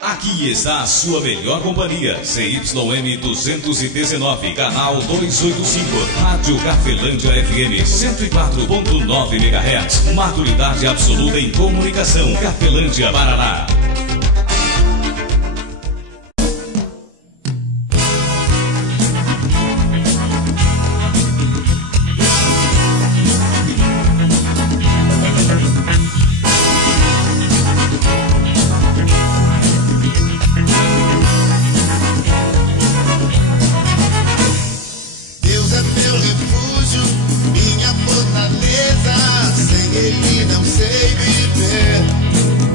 Aqui está a sua melhor companhia, CYM 219, canal 285, Rádio Cafelândia FM 104.9 MHz, maturidade absoluta em comunicação, Cafelândia, Paraná.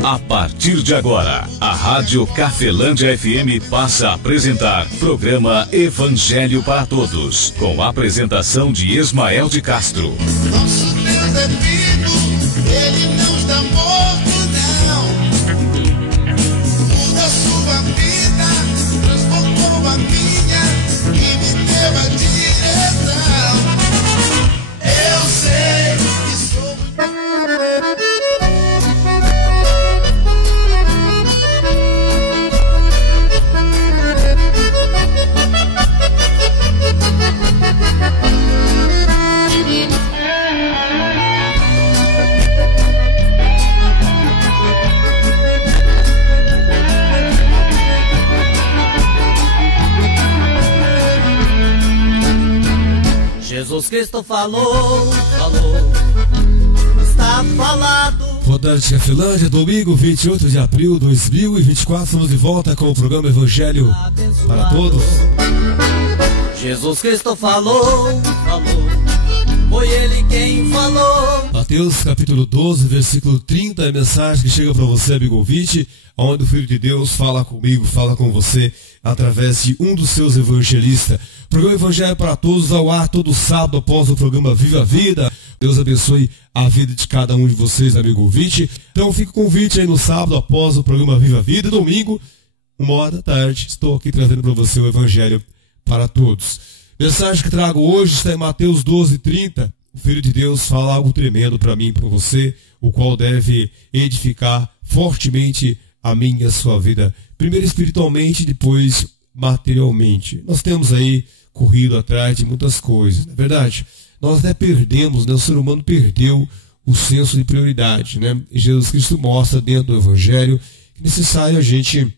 A partir de agora, a Rádio Cafelândia FM passa a apresentar programa Evangelho para Todos, com a apresentação de Ismael de Castro. Nosso Deus é vivo, Ele não está morto, não. Muda sua vida, transformou a minha e me deu a direção. Eu sei que sou... Jesus Cristo falou, está falado. Boa tarde, Cafelândia, domingo 28 de abril de 2024, estamos de volta com o programa Evangelho para Todos. Jesus Cristo falou, foi Ele quem falou. Mateus capítulo 12, versículo 30, é a mensagem que chega para você, amigo ouvinte, onde o Filho de Deus fala comigo, fala com você, através de um dos seus evangelistas. O programa Evangelho para Todos ao ar todo sábado após o programa Viva a Vida. Deus abençoe a vida de cada um de vocês, amigo ouvinte. Então fica o convite aí no sábado após o programa Viva a Vida. Domingo, 13h, estou aqui trazendo para você o Evangelho para Todos. Mensagem que trago hoje está em Mateus 12, 30. O Filho de Deus fala algo tremendo para mim e para você, o qual deve edificar fortemente a minha e a sua vida. Primeiro espiritualmente, depois materialmente. Nós temos aí corrido atrás de muitas coisas, não é verdade? Nós até perdemos, né? O ser humano perdeu o senso de prioridade, né? E Jesus Cristo mostra dentro do Evangelho que é necessário a gente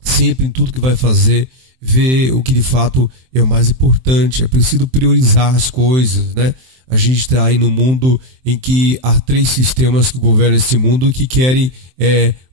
sempre em tudo que vai fazer ver o que de fato é o mais importante. É preciso priorizar as coisas, né? A gente está aí no mundo em que há 3 sistemas que governam esse mundo que querem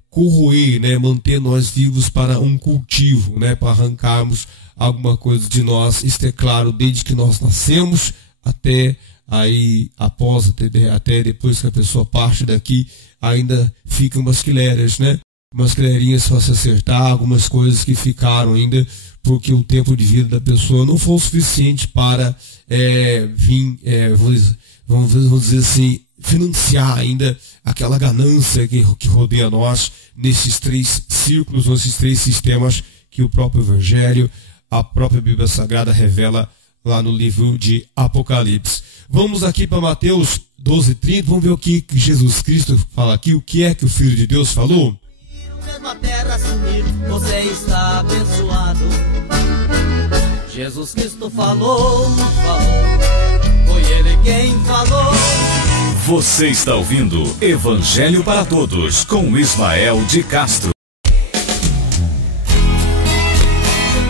corroer, né, manter nós vivos para um cultivo, né, para arrancarmos alguma coisa de nós. Isto é claro desde que nós nascemos até aí após, até depois que a pessoa parte daqui, ainda ficam umas quileras, né? Umas quilerinhas para se acertar, algumas coisas que ficaram ainda porque o tempo de vida da pessoa não foi o suficiente para vamos dizer assim, financiar ainda aquela ganância que rodeia nós nesses 3 círculos, nesses 3 sistemas que o próprio Evangelho, a própria Bíblia Sagrada revela lá no livro de Apocalipse. Vamos aqui para Mateus 12, 30, vamos ver o que Jesus Cristo fala aqui, o que é que o Filho de Deus falou. Mesmo a terra sumir, você está abençoado. Jesus Cristo falou, foi Ele quem falou. Você está ouvindo Evangelho para Todos, com Ismael de Castro.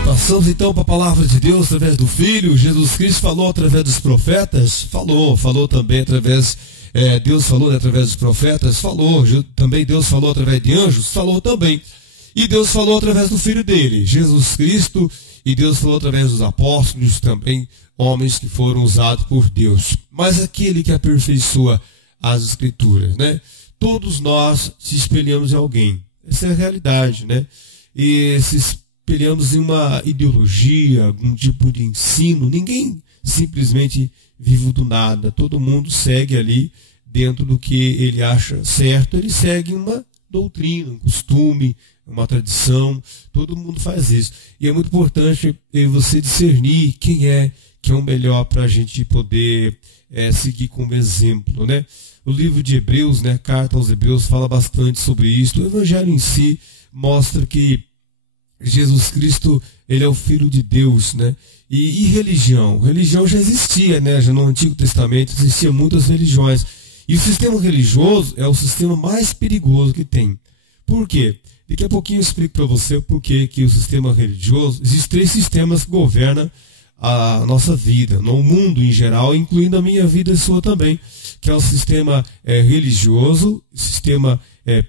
Passamos então para a palavra de Deus através do Filho. Jesus Cristo falou através dos profetas, falou também através, Deus falou através dos profetas, também Deus falou através de anjos, falou também. E Deus falou através do Filho dele, Jesus Cristo, e Deus falou através dos apóstolos também, homens que foram usados por Deus. Mas aquele que aperfeiçoa as Escrituras, né? Todos nós se espelhamos em alguém. Essa é a realidade, né? E se espelhamos em uma ideologia, algum tipo de ensino. Ninguém simplesmente vive do nada. Todo mundo segue ali dentro do que ele acha certo. Ele segue uma doutrina, um costume, uma tradição. Todo mundo faz isso. E é muito importante você discernir quem é que é o melhor para a gente poder seguir como exemplo, né? O livro de Hebreus, né, a carta aos Hebreus, fala bastante sobre isso. O Evangelho em si mostra que Jesus Cristo, ele é o Filho de Deus, né? E religião? Religião já existia, né? Já no Antigo Testamento existiam muitas religiões. E o sistema religioso é o sistema mais perigoso que tem. Por quê? Daqui a pouquinho eu explico para você por que o sistema religioso... Existem 3 sistemas que governam a nossa vida, no mundo em geral, incluindo a minha vida e a sua também, que é o sistema religioso, o sistema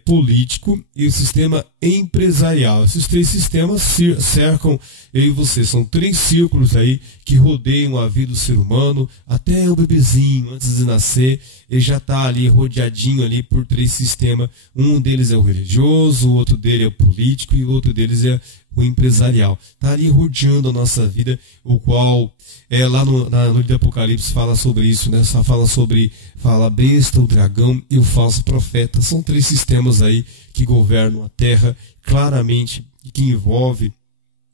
político e o sistema empresarial. Esses 3 sistemas cercam eu e você. São 3 círculos aí que rodeiam a vida do ser humano. Até o bebezinho, antes de nascer, ele já está ali rodeadinho ali por 3 sistemas. Um deles é o religioso, o outro dele é o político e o outro deles é o empresarial. Está ali rodeando a nossa vida, o qual lá no livro de Apocalipse fala sobre isso, né? Só fala a besta, o dragão e o falso profeta. São 3 sistemas aí que governam a terra claramente e que envolve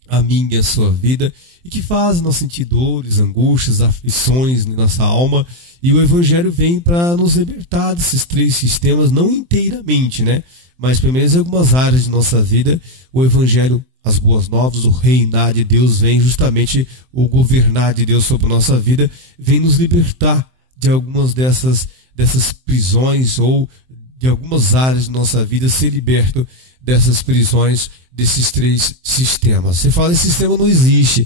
a minha e a sua vida e que fazem nós sentir dores, angústias, aflições na nossa alma. E o Evangelho vem para nos libertar desses 3 sistemas, não inteiramente, né? Mas pelo menos em algumas áreas de nossa vida, o Evangelho, as boas novas, o reinar de Deus vem justamente, o governar de Deus sobre a nossa vida, vem nos libertar de algumas dessas prisões ou de algumas áreas de nossa vida, ser liberto dessas prisões, desses 3 sistemas. Você fala, esse sistema não existe.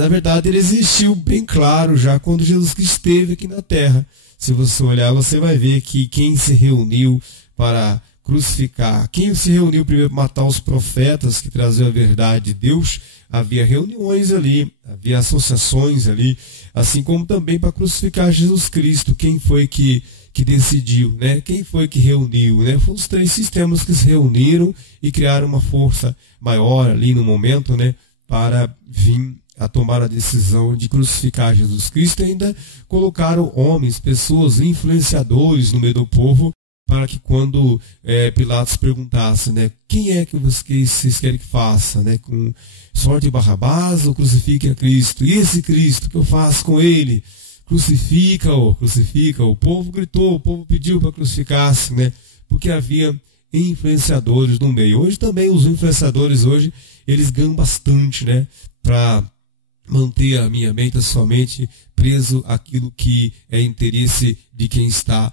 Na verdade, ele existiu bem claro já quando Jesus Cristo esteve aqui na terra. Se você olhar, você vai ver que quem se reuniu para crucificar, quem se reuniu primeiro para matar os profetas que traziam a verdade de Deus, havia reuniões ali, havia associações ali, assim como também para crucificar Jesus Cristo. Quem foi que decidiu, né? Quem foi que reuniu, né? Foram os 3 sistemas que se reuniram e criaram uma força maior ali no momento, né? Para vir a tomar a decisão de crucificar Jesus Cristo. E ainda colocaram homens, pessoas, influenciadores no meio do povo, para que quando Pilatos perguntasse, né, quem é que vocês querem que faça, né, com sorte de Barrabás ou crucifiquem a Cristo? E esse Cristo, que eu faço com ele? Crucifica-o, crucifica-o. O povo gritou, o povo pediu para crucificar-se, né, porque havia influenciadores no meio. Hoje também os influenciadores, hoje, eles ganham bastante, né, para manter a minha mente, a sua mente, preso àquilo que é interesse de quem está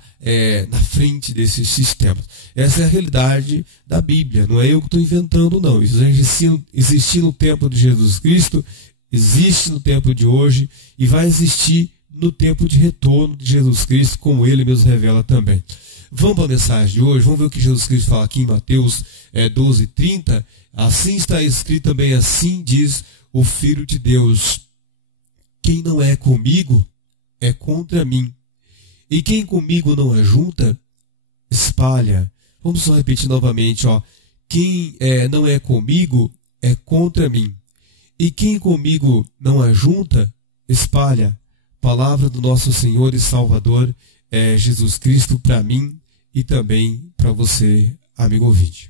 na frente desses sistemas. Essa é a realidade da Bíblia, não é eu que estou inventando, não. Isso já existiu no tempo de Jesus Cristo, existe no tempo de hoje e vai existir no tempo de retorno de Jesus Cristo, como ele mesmo revela também. Vamos para a mensagem de hoje, vamos ver o que Jesus Cristo fala aqui em Mateus 12:30. Assim está escrito também, assim diz o Filho de Deus: quem não é comigo é contra mim, e quem comigo não ajunta, espalha. Vamos só repetir novamente, ó. Quem não é comigo é contra mim, e quem comigo não ajunta, espalha. Palavra do nosso Senhor e Salvador Jesus Cristo para mim e também para você, amigo ouvinte.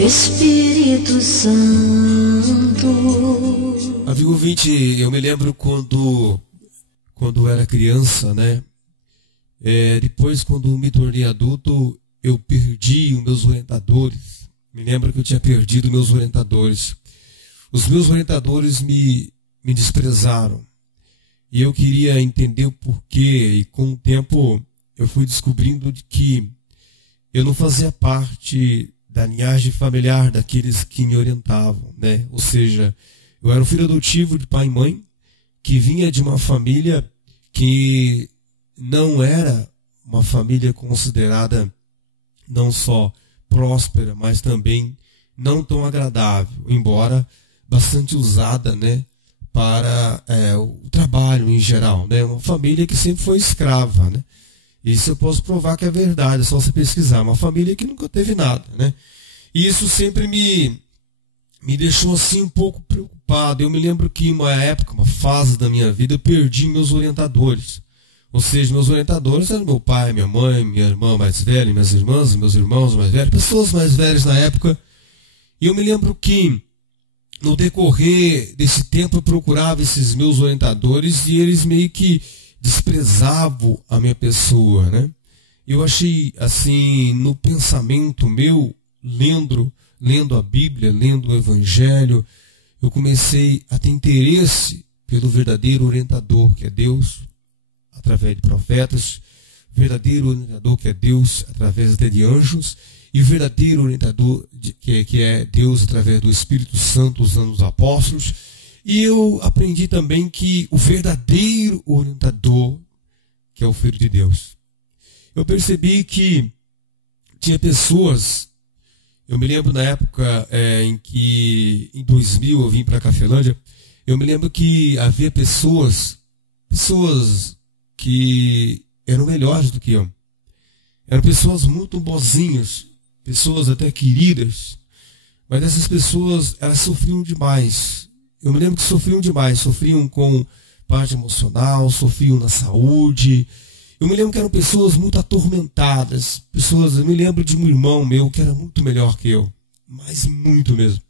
Espírito Santo. Amigo ouvinte, eu me lembro quando eu era criança, né? Depois, quando me tornei adulto, eu perdi os meus orientadores. Me lembro que eu tinha perdido meus orientadores. Os meus orientadores me desprezaram. E eu queria entender o porquê. E com o tempo eu fui descobrindo que eu não fazia parte da linhagem familiar daqueles que me orientavam, né? Ou seja, eu era um filho adotivo de pai e mãe, que vinha de uma família que não era uma família considerada não só próspera, mas também não tão agradável, embora bastante usada, né, para o trabalho em geral, né? Uma família que sempre foi escrava, né? Isso eu posso provar que é verdade, é só você pesquisar. Uma família que nunca teve nada, né? E isso sempre me deixou assim um pouco preocupado. Eu me lembro que em uma época, uma fase da minha vida, eu perdi meus orientadores. Ou seja, meus orientadores eram meu pai, minha mãe, minha irmã mais velha, minhas irmãs, meus irmãos mais velhos, pessoas mais velhas na época. E eu me lembro que no decorrer desse tempo eu procurava esses meus orientadores e eles meio que desprezavam a minha pessoa, né? Eu achei assim, no pensamento meu, lendo a Bíblia, lendo o Evangelho, eu comecei a ter interesse pelo verdadeiro orientador, que é Deus, através de profetas, verdadeiro orientador, que é Deus, através até de anjos, e o verdadeiro orientador, que é Deus, através do Espírito Santo, usando os apóstolos. E eu aprendi também que o verdadeiro orientador, que é o Filho de Deus. Eu percebi que tinha pessoas, eu me lembro na época em 2000 eu vim para a Cafelândia, eu me lembro que havia pessoas que eram melhores do que eu. Eram pessoas muito boazinhas, pessoas até queridas, mas essas pessoas, elas sofriam demais. Eu me lembro que sofriam demais, sofriam com parte emocional, sofriam na saúde. Eu me lembro que eram pessoas muito atormentadas, eu me lembro de um irmão meu que era muito melhor que eu, mas muito mesmo.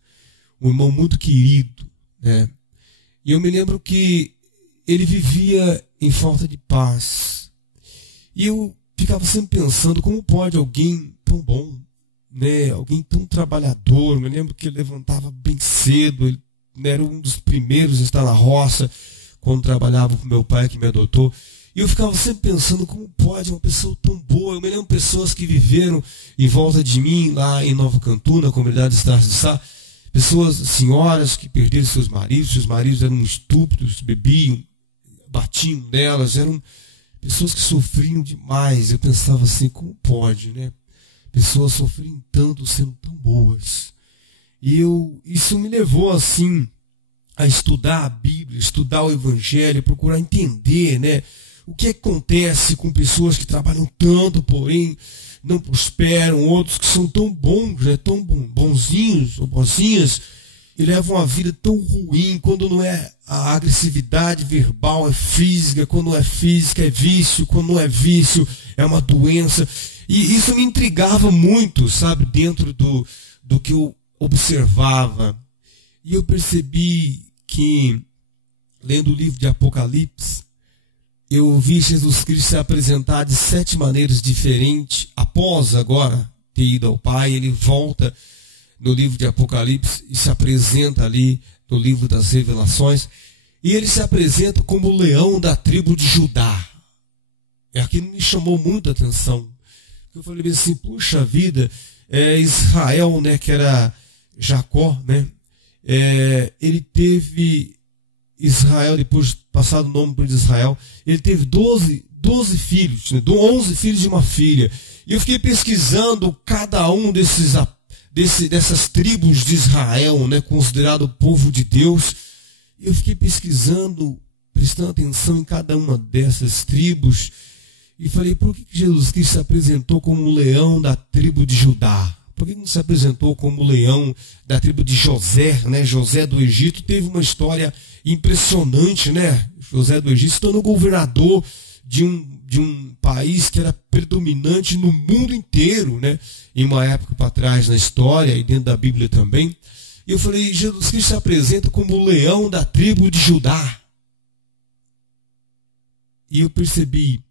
Um irmão muito querido, né? E eu me lembro que ele vivia em falta de paz. E eu ficava sempre pensando, como pode alguém tão bom, né? Alguém tão trabalhador. Eu me lembro que ele levantava bem cedo, ele era um dos primeiros a estar na roça, quando trabalhava com meu pai que me adotou. E eu ficava sempre pensando, como pode uma pessoa tão boa? Eu me lembro de pessoas que viveram em volta de mim, lá em Nova Cantu, na comunidade de Stars de Sá, pessoas, senhoras que perderam seus maridos eram estúpidos, bebiam, batiam nelas, eram pessoas que sofriam demais. Eu pensava assim, como pode, né? Pessoas sofriam tanto sendo tão boas. E isso me levou assim a estudar a Bíblia, estudar o Evangelho, procurar entender, né, o que acontece com pessoas que trabalham tanto, porém não prosperam, outros que são tão bons, né, tão bonzinhos ou boazinhas, e levam uma vida tão ruim. Quando não é a agressividade verbal, é física. Quando não é física, é vício. Quando não é vício, é uma doença. E isso me intrigava muito, sabe, dentro do que eu observava. E eu percebi que, lendo o livro de Apocalipse, eu vi Jesus Cristo se apresentar de 7 maneiras diferentes. Após agora ter ido ao Pai, ele volta no livro de Apocalipse e se apresenta ali no livro das Revelações. E ele se apresenta como o leão da tribo de Judá. Aquilo me chamou muita atenção. Eu falei assim, puxa vida, Israel, né, que era Jacó, né? Ele teve Israel, depois passado o nome de Israel, ele teve 12 filhos, né? 11 filhos e uma filha. E eu fiquei pesquisando cada um dessas tribos de Israel, né, considerado povo de Deus. Eu fiquei pesquisando, prestando atenção em cada uma dessas tribos, e falei, por que Jesus Cristo se apresentou como o leão da tribo de Judá? Por que não se apresentou como o leão da tribo de José, né? José do Egito teve uma história impressionante, né? José do Egito se tornou governador de um país que era predominante no mundo inteiro, né? Em uma época para trás na história e dentro da Bíblia também. E eu falei, Jesus Cristo se apresenta como o leão da tribo de Judá. E eu percebi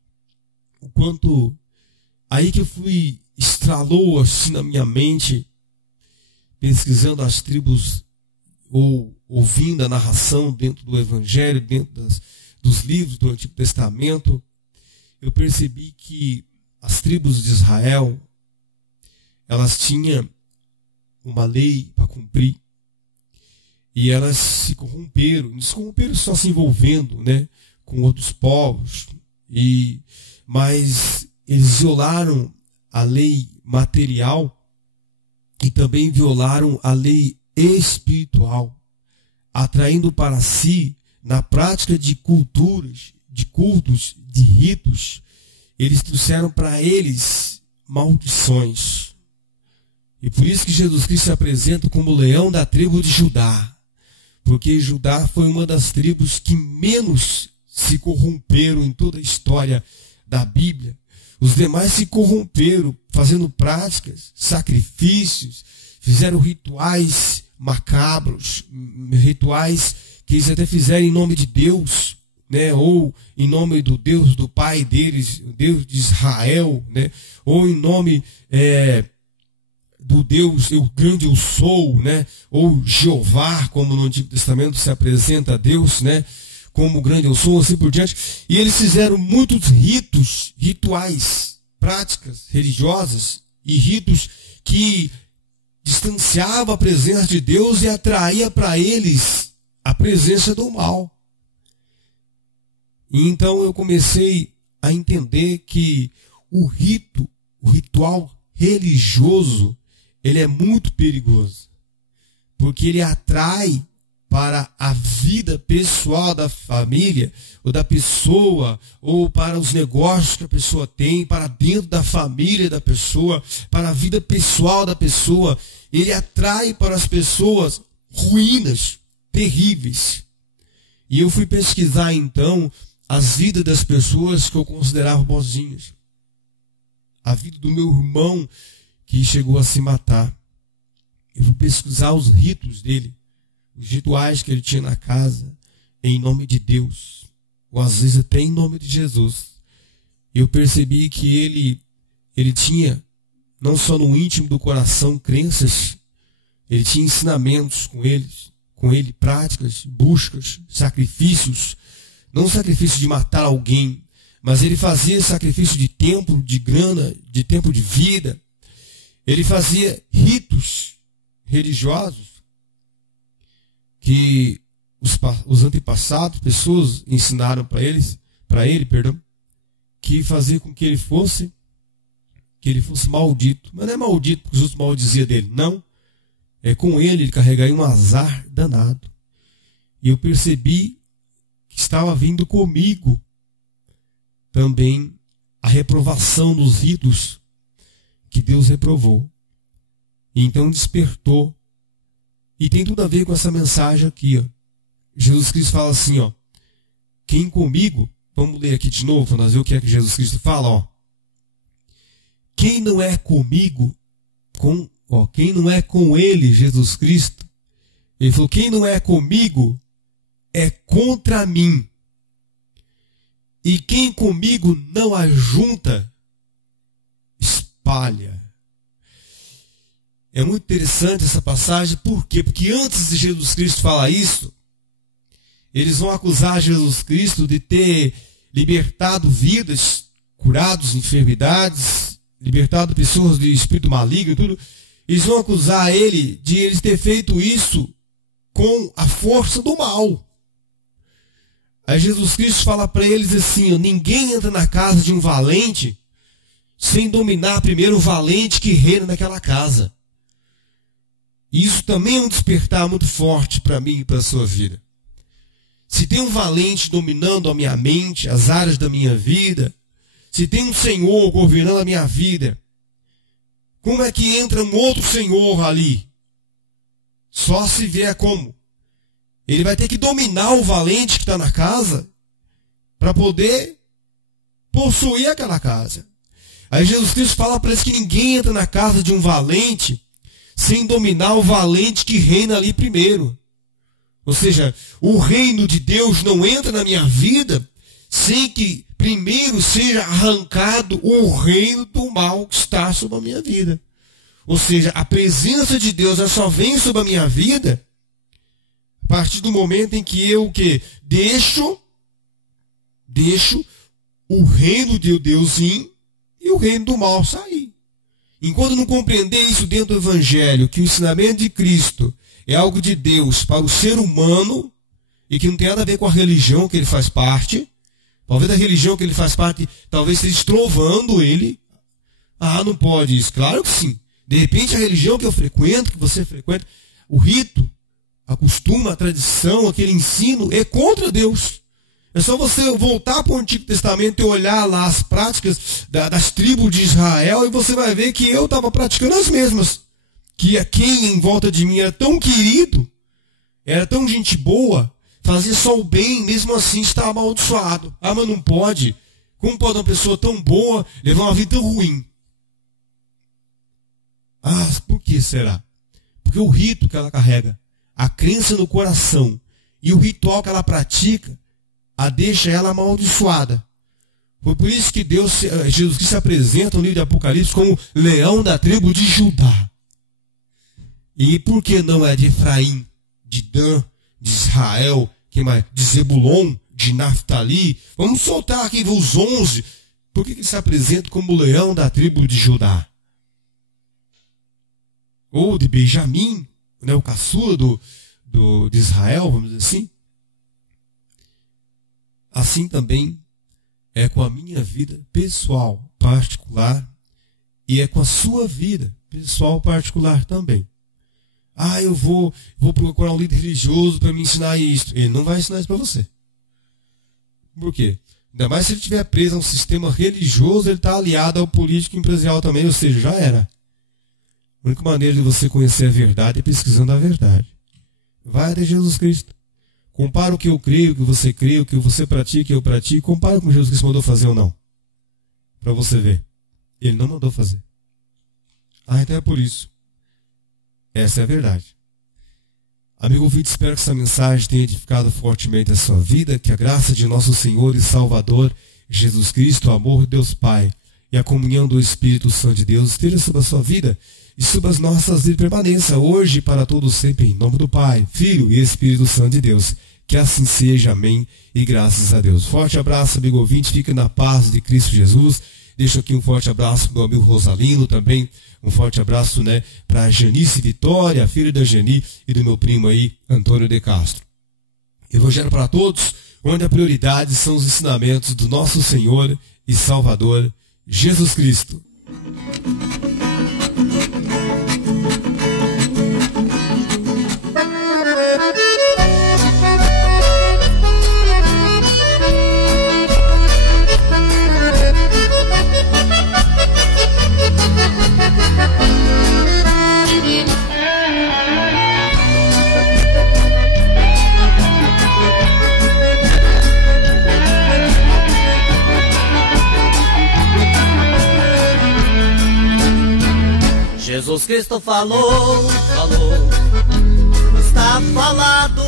o quanto, aí que eu fui, estralou assim na minha mente, pesquisando as tribos, ou ouvindo a narração dentro do Evangelho, dentro dos livros do Antigo Testamento, eu percebi que as tribos de Israel, elas tinham uma lei para cumprir, e elas se corromperam só se envolvendo, né, com outros povos, mas eles violaram a lei material e também violaram a lei espiritual, atraindo para si, na prática de culturas, de cultos, de ritos, eles trouxeram para eles maldições. E por isso que Jesus Cristo se apresenta como o leão da tribo de Judá. Porque Judá foi uma das tribos que menos se corromperam em toda a história da Bíblia. Os demais se corromperam fazendo práticas, sacrifícios, fizeram rituais macabros, rituais que eles até fizeram em nome de Deus, né? Ou em nome do Deus do pai deles, o Deus de Israel, né? Ou em nome do Deus, o grande eu sou, né? Ou Jeová, como no Antigo Testamento se apresenta a Deus, né? Como o grande eu sou, assim por diante. E eles fizeram muitos rituais, práticas religiosas e ritos que distanciavam a presença de Deus e atraía para eles a presença do mal. E então eu comecei a entender que o ritual religioso, ele é muito perigoso, porque ele atrai para a vida pessoal da família, ou da pessoa, ou para os negócios que a pessoa tem, para dentro da família da pessoa, para a vida pessoal da pessoa. Ele atrai para as pessoas ruínas terríveis. E eu fui pesquisar então as vidas das pessoas que eu considerava bonzinhas. A vida do meu irmão que chegou a se matar. Eu fui pesquisar os ritos dele, os rituais que ele tinha na casa, em nome de Deus, ou às vezes até em nome de Jesus. Eu percebi que ele tinha, não só no íntimo do coração, crenças, ele tinha ensinamentos com ele, práticas, buscas, sacrifícios, não sacrifício de matar alguém, mas ele fazia sacrifício de tempo, de grana, de tempo de vida. Ele fazia ritos religiosos que os antepassados, pessoas ensinaram para ele, que fazia com que ele fosse maldito. Mas não é maldito porque os outros maldiziam dele, não. É com ele carregaria um azar danado. E eu percebi que estava vindo comigo também a reprovação dos ritos que Deus reprovou. E então despertou. E tem tudo a ver com essa mensagem aqui, ó. Jesus Cristo fala assim, ó: quem comigo, vamos ler aqui de novo para nós ver o que é que Jesus Cristo fala, ó. Quem não é comigo, quem não é com ele, Jesus Cristo, ele falou, quem não é comigo é contra mim. E quem comigo não ajunta, espalha. É muito interessante essa passagem, por quê? Porque antes de Jesus Cristo falar isso, eles vão acusar Jesus Cristo de ter libertado vidas, curado enfermidades, libertado pessoas de espírito maligno e tudo. Eles vão acusar ele de ele ter feito isso com a força do mal. Aí Jesus Cristo fala para eles assim, ó, ninguém entra na casa de um valente sem dominar primeiro o valente que reina naquela casa. E isso também é um despertar muito forte para mim e para a sua vida. Se tem um valente dominando a minha mente, as áreas da minha vida, se tem um Senhor governando a minha vida, como é que entra um outro Senhor ali? Só se vier como? Ele vai ter que dominar o valente que está na casa para poder possuir aquela casa. Aí Jesus Cristo fala para eles que ninguém entra na casa de um valente sem dominar o valente que reina ali primeiro. Ou seja, o reino de Deus não entra na minha vida sem que primeiro seja arrancado o reino do mal que está sobre a minha vida. Ou seja, a presença de Deus só vem sobre a minha vida a partir do momento em que eu deixo o reino de Deus vir e o reino do mal sair. Enquanto não compreender isso dentro do Evangelho, que o ensinamento de Cristo é algo de Deus para o ser humano e que não tem nada a ver com a religião que ele faz parte, talvez a religião que ele faz parte, talvez esteja estrovando ele. Ah, não pode isso. Claro que sim. De repente a religião que eu frequento, que você frequenta, o rito, a costume, a tradição, aquele ensino é contra Deus. É só você voltar para o Antigo Testamento e olhar lá as práticas das tribos de Israel e você vai ver que eu estava praticando as mesmas. que quem em volta de mim era tão querido, era tão gente boa, fazia só o bem, mesmo assim está amaldiçoado. Ah, mas não pode. Como pode uma pessoa tão boa levar uma vida tão ruim? Ah, por que será? Porque o rito que ela carrega, a crença no coração e o ritual que ela pratica, a deixa ela amaldiçoada. Foi por isso que Jesus Cristo se apresenta no livro de Apocalipse como leão da tribo de Judá. E por que não é de Efraim, de Dan, de Israel, de Zebulon, de Naftali? Vamos soltar aqui os 11. Por que ele se apresenta como leão da tribo de Judá? Ou de Benjamim, né, o caçula de Israel, vamos dizer assim. Assim também é com a minha vida pessoal, particular, e é com a sua vida pessoal, particular também. Ah, eu vou procurar um líder religioso para me ensinar isso. Ele não vai ensinar isso para você. Por quê? Ainda mais se ele estiver preso a um sistema religioso, ele está aliado ao político empresarial também, ou seja, já era. A única maneira de você conhecer a verdade é pesquisando a verdade. Vai até Jesus Cristo. Compara o que eu creio, o que você crê, o que você pratica, o que eu pratico. Compara com o que Jesus Cristo mandou fazer ou não. Para você ver. Ele não mandou fazer. Ah, então é por isso. Essa é a verdade. Amigo ouvinte, espero que essa mensagem tenha edificado fortemente a sua vida. Que a graça de nosso Senhor e Salvador Jesus Cristo, o amor de Deus Pai e a comunhão do Espírito Santo de Deus esteja sobre a sua vida e sobre as nossas vidas, permaneça hoje e para todos sempre, em nome do Pai, Filho e Espírito Santo de Deus. Que assim seja, amém, e graças a Deus. Forte abraço, amigo ouvinte, fique na paz de Cristo Jesus. Deixo aqui um forte abraço para o meu amigo Rosalino também, um forte abraço, né, para a Janice Vitória, a filha da Jani, e do meu primo aí, Antônio de Castro. Evangelho para todos, onde a prioridade são os ensinamentos do nosso Senhor e Salvador, Jesus Cristo. Jesus Cristo falou, está falado.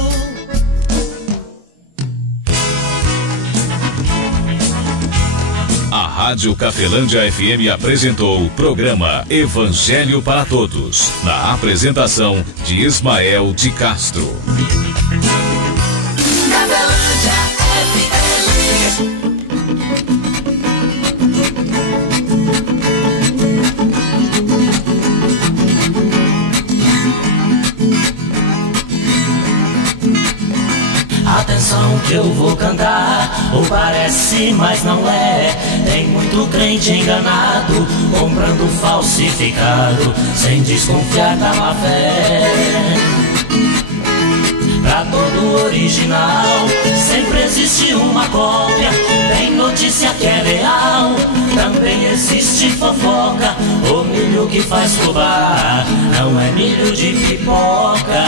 A Rádio Cafelândia FM apresentou o programa Evangelho para Todos, na apresentação de Ismael de Castro. Atenção que eu vou cantar, ou parece, mas não é. Tem muito crente enganado, comprando falsificado, sem desconfiar da má fé. Pra todo original, sempre existe uma cópia. Tem notícia que é real, também existe fofoca. O milho que faz fubá, não é milho de pipoca.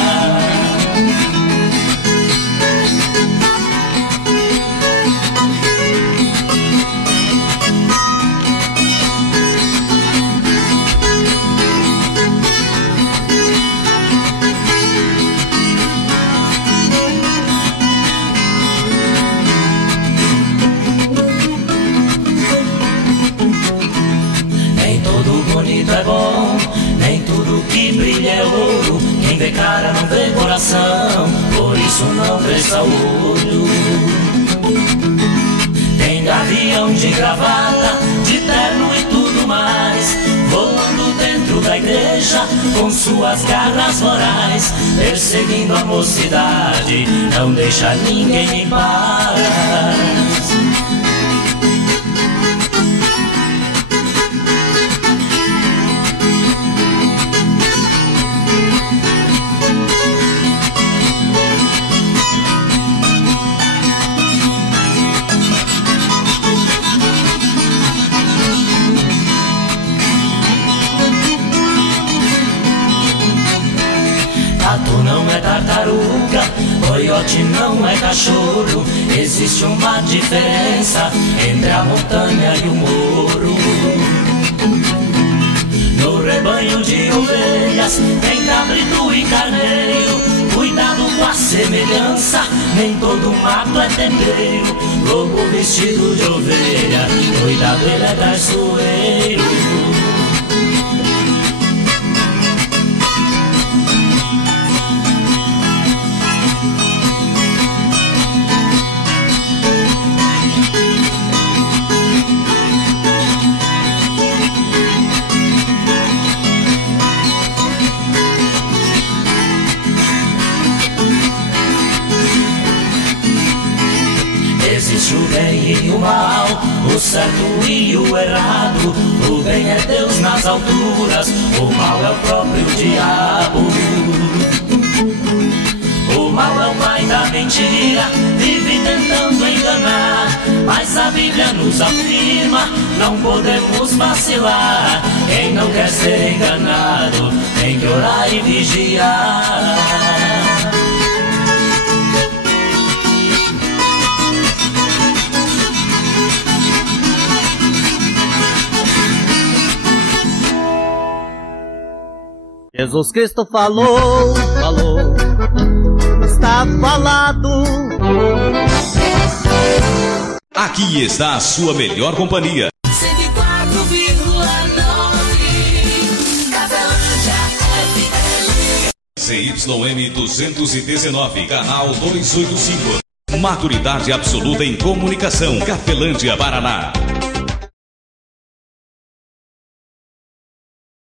É bom, nem tudo que brilha é ouro. Quem vê cara não vê coração, por isso não cresça o olho. Tem gavião de gravata, de terno e tudo mais, voando dentro da igreja com suas garras morais, perseguindo a mocidade, não deixa ninguém em paz. filhote não é cachorro. Existe uma diferença entre a montanha e o morro. No rebanho de ovelhas tem cabrito e carneiro. Cuidado com a semelhança, nem todo mato é tempero. Lobo vestido de ovelha, cuidado, ele é traiçoeiro. Existe o bem e o mal, o certo e o errado. O bem é Deus nas alturas, o mal é o próprio diabo. O mal é o pai da mentira, vive tentando enganar. Mas a Bíblia nos afirma, não podemos vacilar. Quem não quer ser enganado, tem que orar e vigiar. Jesus Cristo falou, está falado. Aqui está a sua melhor companhia. 104,9 CYM 219, canal 285. Maturidade absoluta em comunicação. Cafelândia, Paraná.